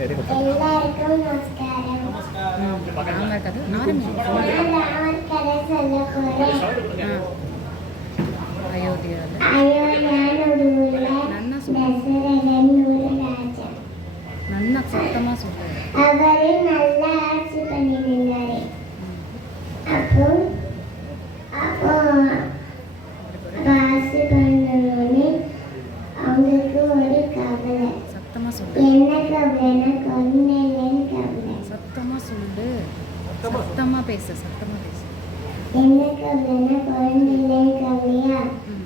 எல்லாருக்கும் நமஸ்காரம். ராமர் கதை ஆரம்பிச்சு. நான் ராமர் கதை சொல்ல போறேன். அயோத்தியாவில் அயோத்தியான ஒரு ஊர்ல தசரதன் ஒரு ராஜா. நன்னா சத்தமாக சொல்லுவார். அவரு நல்லா ஆட்சி பண்ணிட்டு இருந்தாரு. அப்போ அப்போ ஆட்சி பண்ணணும்னு அவங்களுக்கு ஒரு கவலை. சத்தமாக சொல்லு. என்ன கவலைன்னா கொன்னேன்னு கவலை. சத்தமாக சொல்லு. சத்தமாக பேசு. சத்தமாக பேசு. என்ன கவலைன்னா கொன்னேன்னு கவலையா?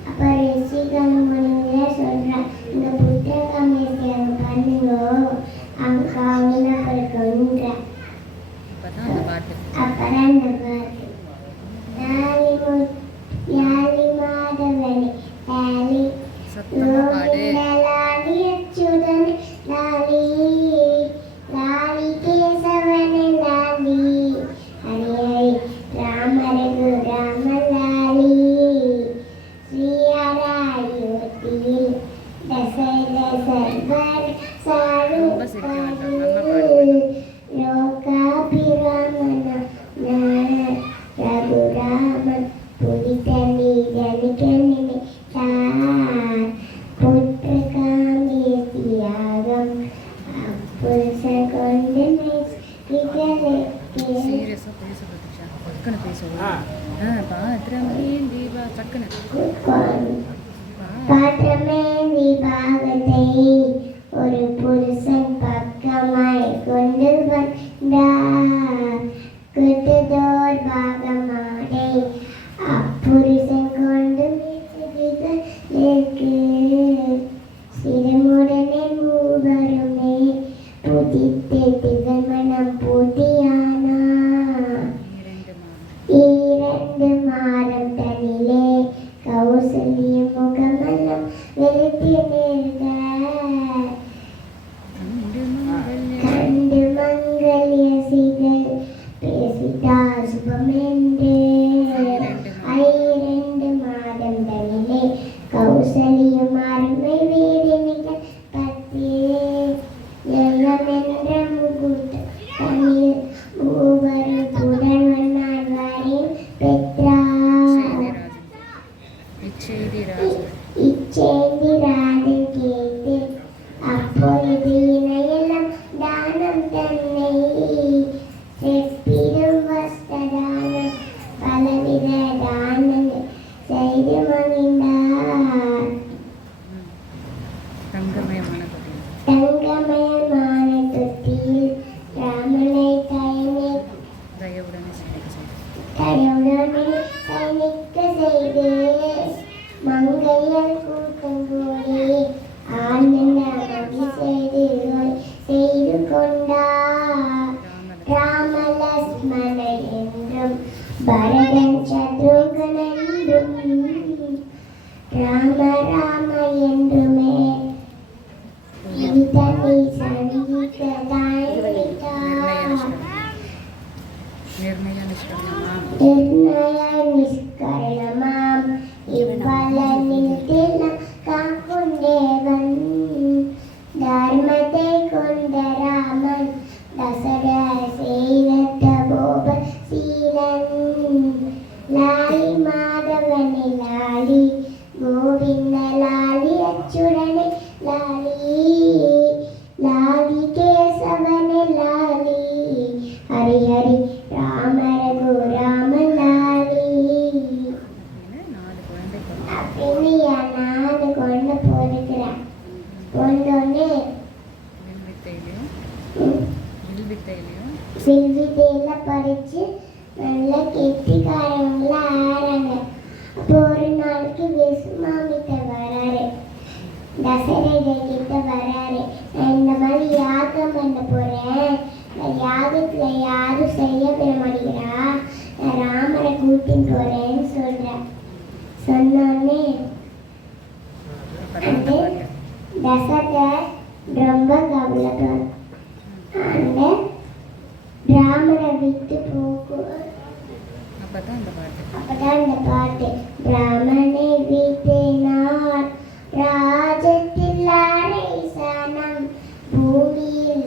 அப்போ ரிஷிகள் முனிவர் சொல்றான், இந்த புத்தகமேசி அவங்க பண்ணுங்க, அவங்க அவங்கள கொன்ற. அப்பதான் அந்த பாட்டு. அப்பதான் அந்த பாட்டு. யாழி மாதவனே யாழி சத்தமாக பாடு. லாலி அச்சுதனே லாலி லாலி கேசவனே லாலி ஹரி ஹரி ராம ரகு ராம லாலி ஸ்ரீஹராயோத்தியில் தசரதர் சாரு ரொம்ப சிரிக்க வேண்டாம். நல்லா பாடு. லோகாபிராமன ரகுராமன் புரிதனி ஜனிகனினி சார் புத்திரகாமிய தியாகம் புருஷ கொண்டு சீரியஸாக பேச பத்துச்சா. டக்குன்னு பேசுவோம். பாத்திரமே தீபா டக்குன்னு பாத்திரமே விபாகத்தை ஒரு புருஷன் பக்கமாய் கொண்டு வந்தார். குட்டதோர் பாகமாடை அப்புருஷன் கொண்டு சிறுமுடனே மூவருமே புதித்து திகழ்மனம் பூட்டியானா. 2 மாதம் தனிலே கௌசல்ய முகமலம் வெளுத்து நிற்க கண்டு மங்கல்யசிகள் பேசிட்டார் சுபமென்று. 2 மாதம் தனிலே கௌசல்யம் அருமை வீடு நிகழ் பத்து என்ற முகூர்த்த தமிழ் மூவரும் புதல்வன் நால்வரையும் பெற்றார். இச்செய்தி ராஜன் கேட்டு அப்பொழுது இணையெல்லாம் தானம் தன்னை செப்பிடும் வஸ்ததானம் பலவித தானங்கள் செய்து மகிழ்ந்தார். தங்கமயமான கதை. தங்கமயமான தொட்டியில் ராமனை தயவுடனே சிரிக்க. தயவுடனே சயனிக்க செய்து மங்கையர் கூட்டம் கூடி ஆனந்த மகிழ் செய்து கொண்டார். ராம லக்ஷ்மண என்றும் பரதன் சத்ருகன் என்றும் ராம ராம என்றுமே தன்னை சந்திக்கதாய் நிர்ணய நிஷ்கரணமாம். நிர்ணய நிஷ்கரணமாம் இவ்வளனில் தினம் காக்கும் தேவன். தர்மத்தை கொண்ட ராமன் தசரத செய்த தபோப சீலன். லாலி மாதவனே லாலி கோவிந்த லாலி அச்சுடனே லாலி லாலி கேசவனே லாலி ஹரி ஹரி ராம ரகு ராம லாலி. 4 குழந்தை அப்படின்னு 4 குழந்தை பிறக்கிறான். பொண்ணொன்னு வில்வித்தையிலையும் வில்வித்தையில் படித்து நல்லா கெட்டிக்காரவங்கள ஆறாங்க. அப்போ ஒரு நாளைக்கு விஸ்வாமித்தர் வராரு. தசரதர் கிட்ட வராரு, நான் இந்த மாதிரி யாகம் பண்ண போறேன், இந்த யாகத்துல யாரும் செய்ய பெற மாட்டேங்கிறா, நான் ராமரை கூட்டின்னு போறேன்னு சொல்றேன். சொன்னோடனே தசரதர் ரொம்ப கவலைப்பட்டார். அந்த ராமரை விட்டு போகும். அப்பதான் அந்த பாட்டு ராமனை விட்டு நான் ராஜத்தில் அரைசனம் பூமியில்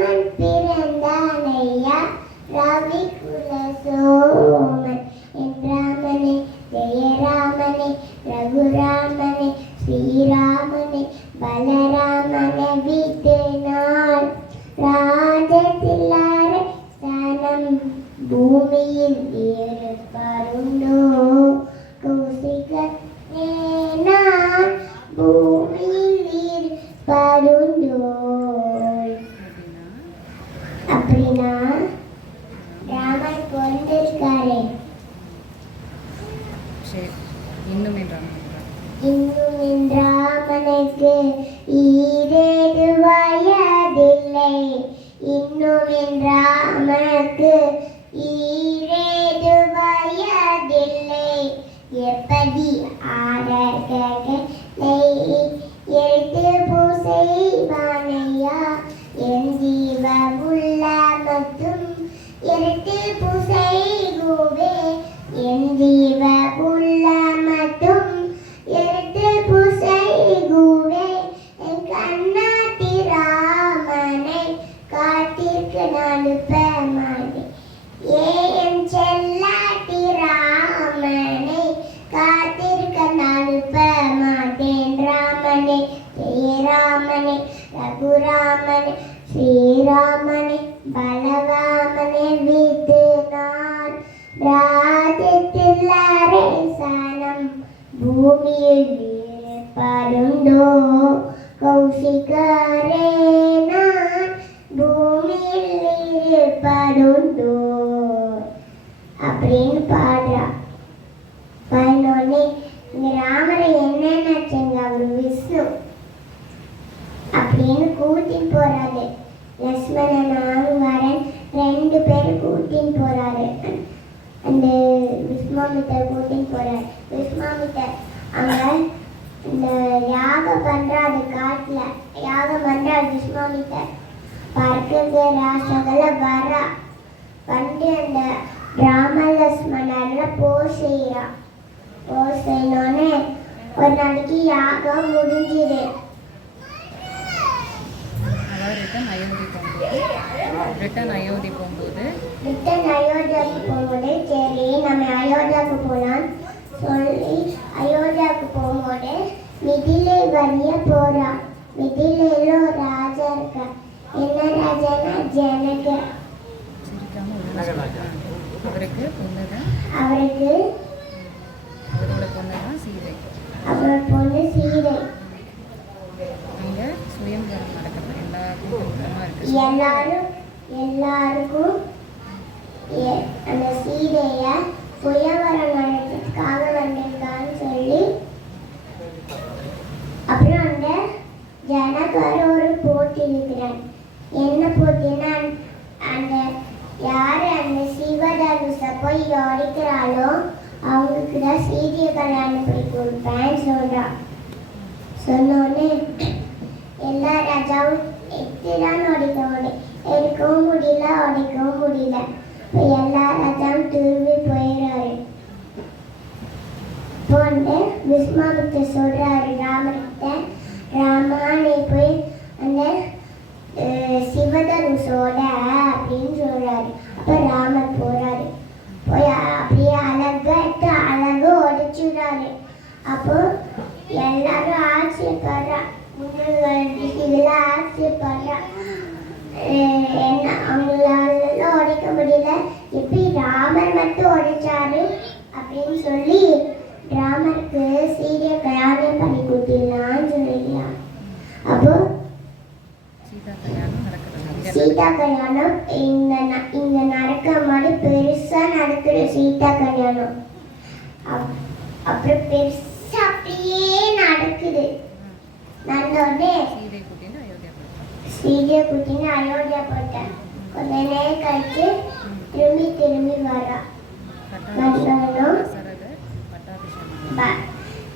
ராமன் பிறந்தானையா ரவி குல சோமன் என் ராமனே ஜெயராமனே ரகுராமனே ஸ்ரீராமனே பலராமனே வீட்டு நாள் ராஜத்தில்லார ஸ்தானம் பூமியில் இருப்பாருண்டோ கௌசிக நான் பூமியில் இருப்பாருண்டோ அப்படின்னா ராமன் பிறந்திருக்காரு. சரி, இன்னும் இன்னும் ராமனுக்கு ஈரேது வயதில்லை. இன்னும் ராமனுக்கு ஈரேது வயதில்லை. எப்படி ஆடகளை எடுத்து பூசைவானையா என் ஜீவ உள்ள மட்டும் எடுத்து பூசை கூவே என் ஜீவ உள்ள மட்டும் எடுத்து பூசை கூவே என் கண்ணாட்டி ராமனை காட்டிற்கு நான் அனுப்ப மாட்டேன். ஏன் செல்லாட்டி ராமனை காத்திருக்க நான் அனுப்ப மாட்டேன். ராமனே ஜெயராமனே ரகுராமனே ஸ்ரீராமனே பலராமனே வீட்டு நான் ராஜத்தில் அரசனம் பூமியில் இருப்பாருண்டோ கௌசிகரே நான் பூமியில் இருப்பாருண்டோ அப்படின்னு பாடுறா. பாடினோடனே இங்க ராமரை என்னென்னாச்சுங்க அவரு விஷ்ணு அப்படின்னு கூட்டின்னு போறாரு. லக்ஷ்மணன் நானும் வரேன் 2 பேரும் கூட்டின்னு போறாரு. அந்த விஸ்வாமித்தர் கூட்டின்னு போறாரு. விஸ்வாமித்தர் அங்க இந்த யாகம் பண்றாரு, காட்டுல யாகம் பண்றாரு. விஸ்வாமித்தர் பறக்குது ராசகல வரா வந்து அந்த ராம லக்ஷ்மணர்ல போர் செய்யறா. போர் செய்யணும்னு ஒரு நாளைக்கு யாகம் முடிஞ்சுது. ரிட்டன் அயோத்தியாவுக்கு போகும்போது சரி நம்ம அயோத்தியாவுக்கு போகலாம் சொல்லி அயோத்தியாவுக்கு போகும்போது மிதிலை வழிய போறா. மிதிலையில ஒரு ராஜா இருக்கா. என்ன ராஜானா ஜனக. அவருக்கு அவரோட பொண்ணு சீதை. அங்க சுயம்வரம் நடக்குது. எல்லாருக்கும் அந்த சீதைய சுயவரம் நடத்துறதுக்காக வந்திருக்கான்னு சொல்லி அப்புறம் அந்த ஜனகர் ஒரு போட்டி இருக்கிறார். என்ன போட்டின்னா அந்த யாரு அந்த சிவதனுஷ போய் உடைக்கிறாளோ அவங்களுக்கு தான் சீதைய கல்யாணம் பண்ணி கொடுப்பேன்னு சொல்றா. சொன்னோடனே எல்லா ராஜாவும் எட்டுதான் எடுக்கவும் முடியல உடைக்கவும் முடியல. இப்போ எல்லா ராஜாவும் திரும்பி போயிடுறாரு. இப்போ வந்து விஸ்வாமித்தர் சொல்றாரு ராமர்கிட்ட, ராமா நீ போய் அந்த சிவதனுஷோட அப்படின்னு சொல்றாரு. அப்போ ராமர் போறாரு. போய் அப்படியே அழகு உடைச்சுடுறாரு. அப்போ எல்லாரும் ஆச்சரியப்படுறா. இதெல்லாம் ஆச்சரியப்படுறா. என்ன அவங்களால உடைக்க முடியல, எப்படி ராமர் மட்டும் உடைச்சாரு அப்படின்னு சொல்லி ராமருக்கு சீதையை கல்யாணம் பண்ணி கொடுத்துடலான்னு சொல்லிடலாம். அப்போ சீதா கல்யாணம் இங்க நடக்கிற மாதிரி பெருசா நடக்கிற சீதா கல்யாணம். அப்புறம் பெருசா அப்படியே நடக்குது. நடந்தோடனே சீதையை கூட்டின்னு அயோத்தியா போயிட்டேன். கொஞ்ச நேரம் கழிச்சு திரும்பி வரா.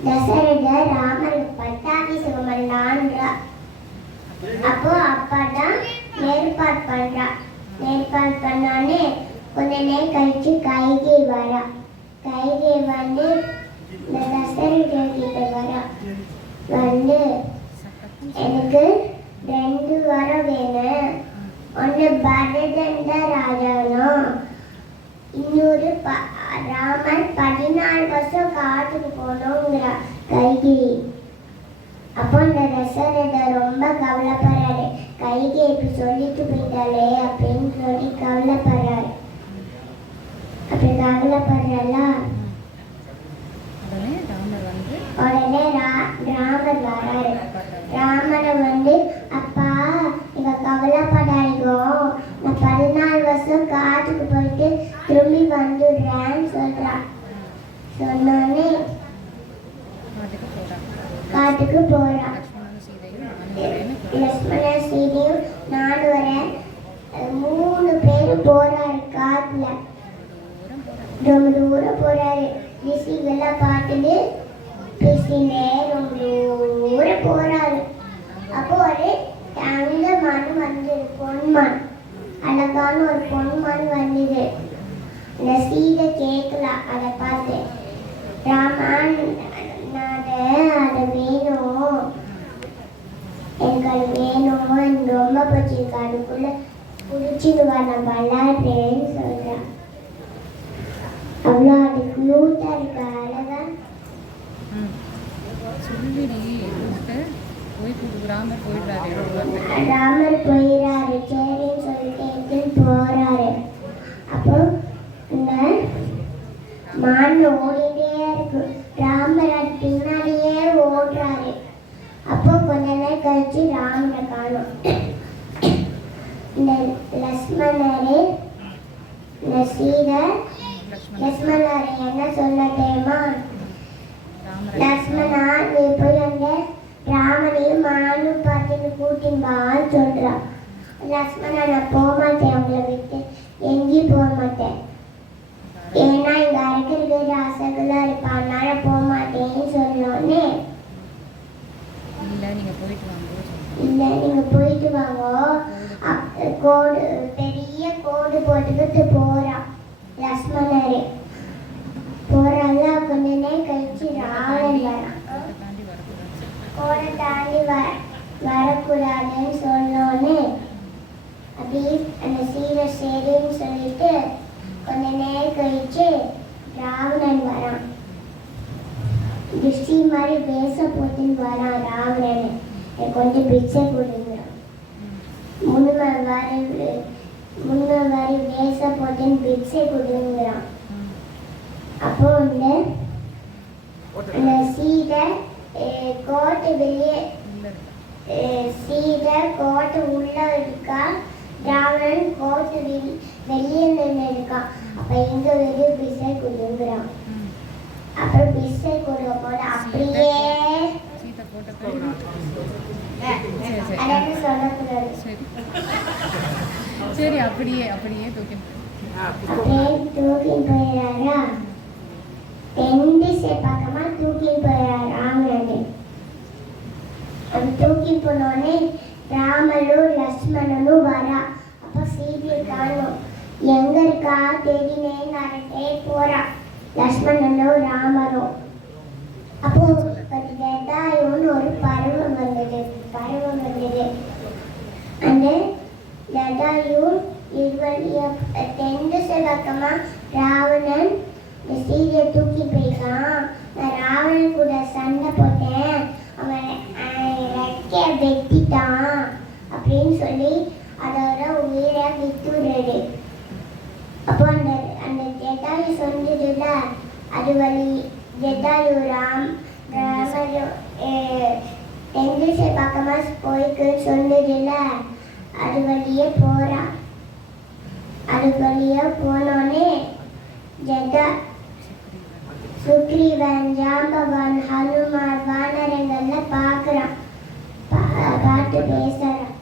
தசரதர் ராமருக்கு பட்டாபிஷேகம் பண்ணான்றா. அப்போ அப்பாதான் ஏற்பாடு பண்றா. ஏற்பாடு பண்ணானே கொஞ்ச நேரம் கழிச்சு கைகை வரா. கைகை வந்து இந்த தசரதர் கிட்ட வரா. வந்து எனக்கு 2 வரம் வேணும், பரதன் தான் ராஜானோ. இன்னொரு ராமன் 14 வருஷம் காட்டுக்கு போனோங்கிற கைகி. அப்போ இந்த தசரதர் ரொம்ப கவலைப்படுறாரு. கைகி இப்படி சொல்லிட்டு போயிட்டாலே அப்படின்னு சொல்லி கவலைப்படுறாரு. அப்படி கவலைப்படுறல உடனே ராமர் வராரு. ராமரை அப்பா நீங்க கவலைப்படாதீங்கோ, நான் 14 வருஷம் காட்டுக்கு போயிட்டு திரும்பி வந்துடுறேன்னு சொல்றா. சொன்னோடனே காட்டுக்கு போறா. லக்ஷ்மண சீதையும் நானும் வரேன். 3 பேரும் போறாரு காட்டுல. ரொம்ப தூரம் போறாரு. ரிஷிகள்லாம் பார்த்துட்டு பேசினே ரொம்ப தூரம் போறாரு. அப்போ ஒரு தங்க மண் வந்தது, பொன்மண். அழகான ஒரு பொன்மண் வந்தது. இந்த சீதை கேட்கலாம் அதை பார்த்து. ராமன் அதை வேணும், எனக்கு அது வேணும், எனக்கு ரொம்ப பிடிச்சிருக்கு, அதுக்குள்ள பிடிச்சிடுவா, நான் விளையாடுறேன்னு சொல்றான். அவ்வளோ அது க்யூட்டா இருக்கு, அழகா. ராமர் போயிடாரு. சரின்னு சொல்லிட்டு எடுத்துன்னு போறாரு. அப்போ இந்த மான் ஓடிட்டே இருக்கு. ராமர் அது பின்னாடியே ஓடுறாரு. அப்போ கொஞ்ச நேரம் கழிச்சு ராமரை காணும். இந்த லக்ஷ்மணரே இந்த சீதை லக்ஷ்மணரை என்ன சொல்ல தெரியுமா? லக்ஷ்மணா நீ போய் அந்த ராமனையும் மானும் பார்த்து கூட்டின்பான்னு சொல்றா. லக்ஷ்மணா நான் போக மாட்டேன், அவங்கள விட்டு எங்கேயும் போக மாட்டேன், ஏன்னா இங்க அரைக்கிறது ராசங்களா இருப்பான், அதனால போக மாட்டேன்னு சொன்னோடனே இல்லை நீங்க போயிட்டு வாங்க. கோடு பெரிய கோடு போட்டுக்கிட்டு போறா லக்ஷ்மணரே. போறாங்க. கொஞ்ச நேரம் கழிச்சு ராவணன் வரான். கோடை தாண்டி வரக்கூடாதுன்னு சொன்னோடனே அப்படி அந்த சீதை சரின்னு சொல்லிட்டு கொஞ்ச நேரம் கழிச்சு ராவணன் வரான். திருஷ்டி மாதிரி பேச போட்டுன்னு வரான் ராவணன். கொஞ்சம் பிச்சை கொடுங்கிறான். முன்ன வரி வேச போட்டுன்னு பிச்சை கொடுங்கிறான். அப்போ அந்த சீதை கோட்டை வெளியே, சீதை கோட்டை உள்ள இருக்கா, ராவணன் கோட்டை வெளியே நின்று இருக்கான். அப்ப எங்க வெளியே பிச்சை கொடுங்கிறான். அப்புறம் பிச்சை கொடுக்க போது அப்படியே சரி அப்படியே தூக்கி போயிடாரா. 2 பக்கமா தூக்கி போயிடாரு ராமன். அது தூக்கி போனோடனே ராமனும் லக்ஷ்மணனும் வரா. அப்ப சீதையை காணும். எங்க இருக்கா தேடினே நடந்தே போறா லக்ஷ்மணனும் ராமரும். அப்போ லதாயுன்னு ஒரு பருவம் வந்தது. அந்த லதாயு தென் திசை பக்கமா ராவணன் சீதையை தூக்கி போயிருக்கான். நான் ராவணன் கூட சண்டை போட்டேன், அவன் ரெக்கைய வெட்டிட்டான் அப்படின்னு சொல்லி அதோட உயிரை வித்துடுறது. அப்போ அந்த ஜட்டாயு சொன்னதுல அது வழி ஜட்டாயு ராமர் தென் திசை பக்கமா போய்க்கு சொன்னதுல அது வழியே போறா. அது வழியே போனோடனே சுக்ரீவன், ஜாம்பவான், ஹனுமான், வானரங்கள்ல பார்க்குறான். பார்த்து பேசுறான்.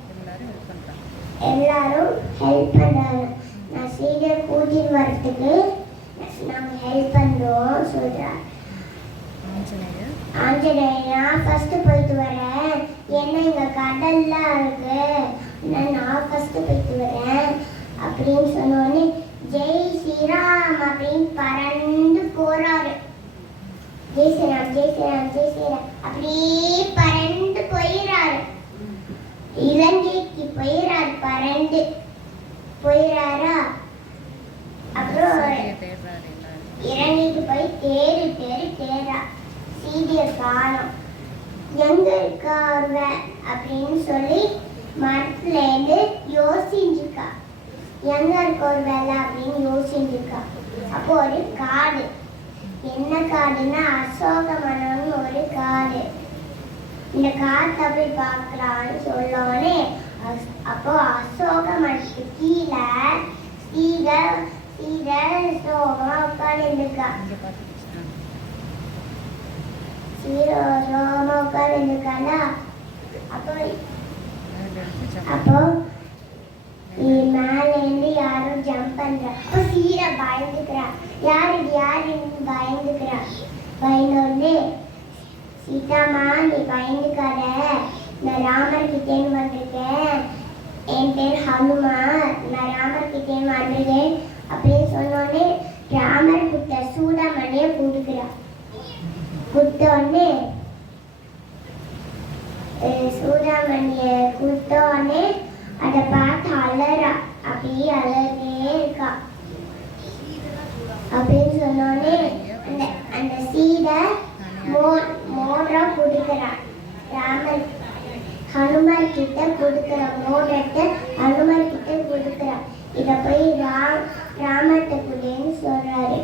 எல்லாரும் ஹெல்ப் பண்றாங்க. நான் சீதை கூட்டின்னு வரத்துக்கு நாங்கள் ஹெல்ப் பண்றோம் சொல்றான். ஆஞ்சநேயா ஃபர்ஸ்ட் போயிட்டு வரேன், ஏன்னா இங்க கடல்லாம் இருக்கு, நான் ஃபர்ஸ்ட் போயிட்டு வரேன் அப்படின்னு சொன்னோடனே ஜெய் ஸ்ரீராம் அப்படின்னு பறந்து போறாரு. ஜெய் ஸ்ரீராம் ஜெய் ஸ்ரீராம் ஜெய் ஸ்ரீராம் அப்படியே பறந்து போயிறாரு. இலங்கைக்கு போயிறாரு பறந்து. போயிறாரா. அப்புறம் சீதையை தேடுறாரு எல்லாரும். இறங்கிட்டு போய் தேரா சீதையை காணோம். எங்க இருக்கா அவ அப்படின்னு சொல்லி மரத்துல இருந்து யோசிச்சுக்கா. எங்க இருக்க ஒரு வேலை அப்படின்னு யோசிச்சுக்கா. அப்போ ஒரு காடு. என்ன காடுன்னா அசோகவனம்னு ஒரு காடு. இந்த காட்டை போய் பார்க்கலான்னு சொல்லோடனே அப்போ அசோக மரத்துக்கு கீழே சீதை சோகமா உட்காந்துருக்கா. சோகமா உட்காந்துருக்கால. அப்போ மேல இருந்து யாரும் ஜம்ப் பண்றா. அப்போ சீரை பயந்துக்கிறா. யாருன்னு பயந்துக்கிறா. பயந்தோடனே சீதாமா நீ பயந்துக்காத, நான் ராமர் கிட்டேன்னு வந்திருக்கேன், என் பேர் ஹனுமார், நான் ராமர் கிட்டேன்னு வந்திருக்கேன் அப்படின்னு சொன்னோடனே ராமர் கிட்ட சூடாமணியை கொடுக்குறா. கொடுத்தோடனே சூடாமணியை கொடுத்தோடனே அதை பார்த்து அலறா. அப்படியே அலறே இருக்கா. அப்படின்னு சொன்னோடனே அந்த சீதை மோதிரம் கொடுக்குறா. ராமர் ஹனுமார் கிட்ட கொடுக்குற மோதிரத்தை ஹனுமார் கிட்ட கொடுக்குறா. இதை போய் ராமர்கிட்ட கொடுன்னு சொல்றாரு.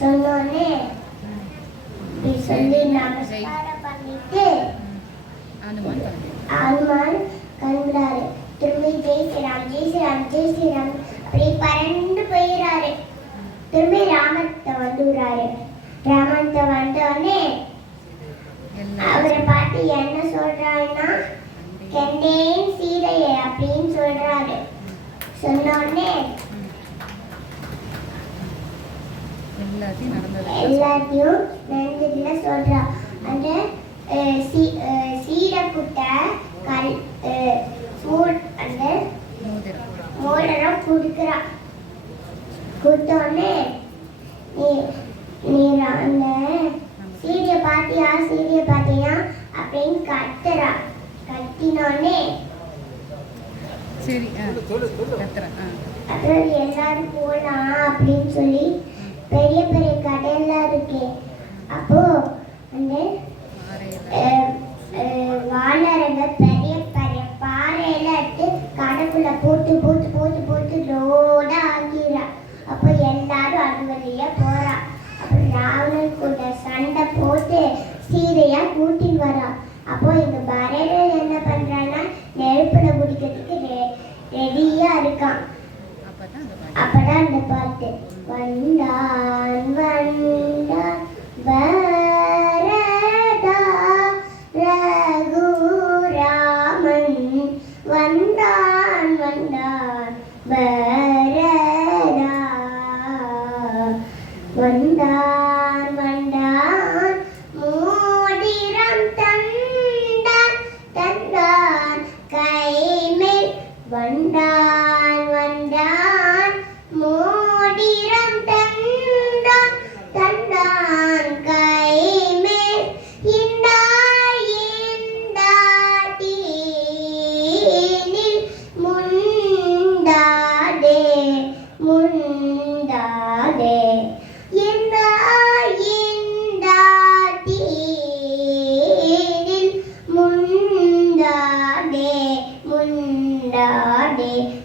சொன்னோடனே இப்படி சொல்லி நமஸ்காரம் பண்ணிட்டு ஹனுமான் கண்டாரு. திரும்பி ஜெய் ஸ்ரீராம் அப்படி பறந்து போயிறாரு. திரும்பி ராமர்கிட்ட வந்துடுறாரு. ராமர்கிட்ட வந்தோடனே அவரை பார்த்து என்ன சொல்றாருன்னா கண்டேன் சீதையை அப்படின்னு சொல்றாரு. சொன்னோடனே எல்லாத்தையும் நடந்ததுல சொல்றா. அந்த சீடை குட்ட அந்த மோதிரம் கொடுக்குறா. கொடுத்தோடனே நீ அந்த சீடியை பார்த்தியா அப்படின்னு கத்துறா. கத்தினோடனே அப்புறம் எல்லாரும் போலாம் அப்படின்னு சொல்லி பெரிய பெரிய கடையெல்லாம் இருக்கு. அப்போ அந்த வானரங்க பெரிய பெரிய பாறையில எடுத்து கடைக்குள்ள போட்டு லோடா ஆக்கிடுறா. அப்போ எல்லாரும் அது வழியா போறா. அப்புறம் ராவணன் கூட சண்டை போட்டு சீதையா கூட்டிட்டு வரா. அப்போ எங்க பரதன் என்ன பண்றான்னா நெருப்புல குடிக்கிறதுக்கு ரெடியா இருக்கான். அப்பதான் அந்த பாட்டு வந்தான் பரதா ரகுராமன் வந்தான் பரதா வந்தான் மோதிரம் தந்தான் கைமேல் வந்தான் மோதிரம் தந்தான் கைமேல் இந்தாடீனில் முந்தாடே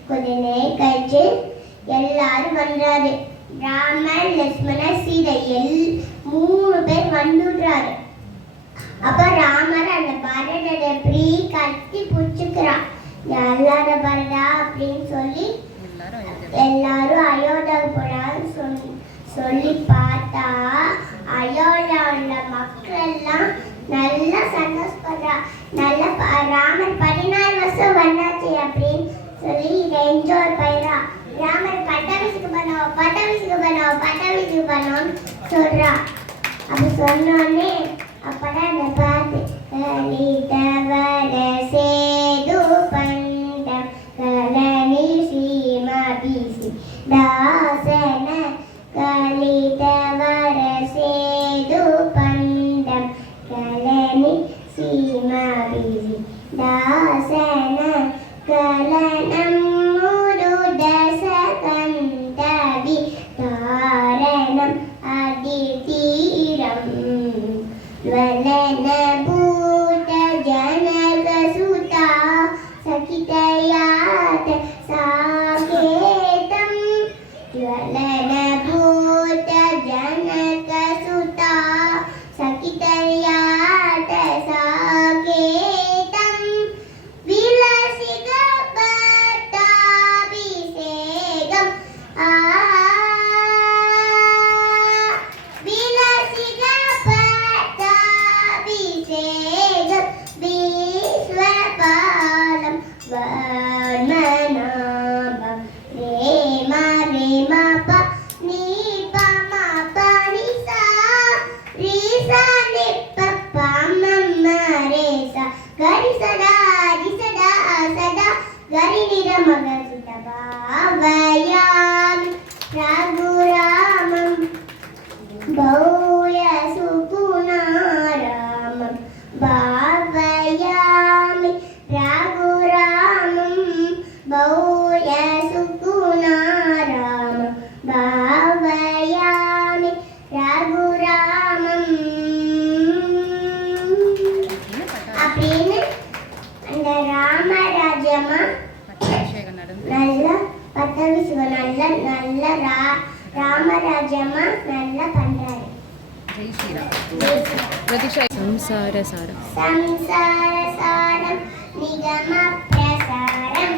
கொஞ்ச நேரம் கழிச்சு எல்லாரும் வந்தாரு. ராமன் லட்சுமணன் சீதை 3 பேர் வந்துடுறாரு. அப்ப ராமர் அந்த பரதனை எப்படி கட்டி பிடிச்சுக்கிறான். எல்லார பரதா அப்படின்னு சொல்லி எல்லாரும் அயோத்தியாவுக்கு போறான்னு சொல்லி பார்த்தா அயோத்தியா உள்ள மக்கள் எல்லாம் நல்லா சந்தோஷப்படுறா. நல்லா ராமர் 14 வருஷம் வந்தாச்சு அப்படின்னு சொல்லி இதை என்ஜாய் பண்றா. ராமர் பட்டாபிஷேகம் பண்ணோம்னு சொல்றா. அப்படி சொன்னோடனே அப்பதான் அந்த பாட்டு கலிதவர சேது பண்டம் கலனி சீமா பிசி தாசன கலிதவர சேது பண்டம் கலனி சீமா பிசி தாசன கலனம் முரு भावयामि रघुरामं भूय सुपुनारामं भावयामि रघुरामं भूय सुपुनारामं भावयामि रघुरामं அப்படின்னு அந்த ராமராஜ்யமா பட்டாபிஷேகம் நடந்து நல்ல பட்டாபிஷேகம் நல்ல ராமராஜ்யமா நல்லா பண்றாரு. ஜெய் ஸ்ரீராம். பிரதிஷா சம்சார சாரம் संसार सारं निगम प्रसारं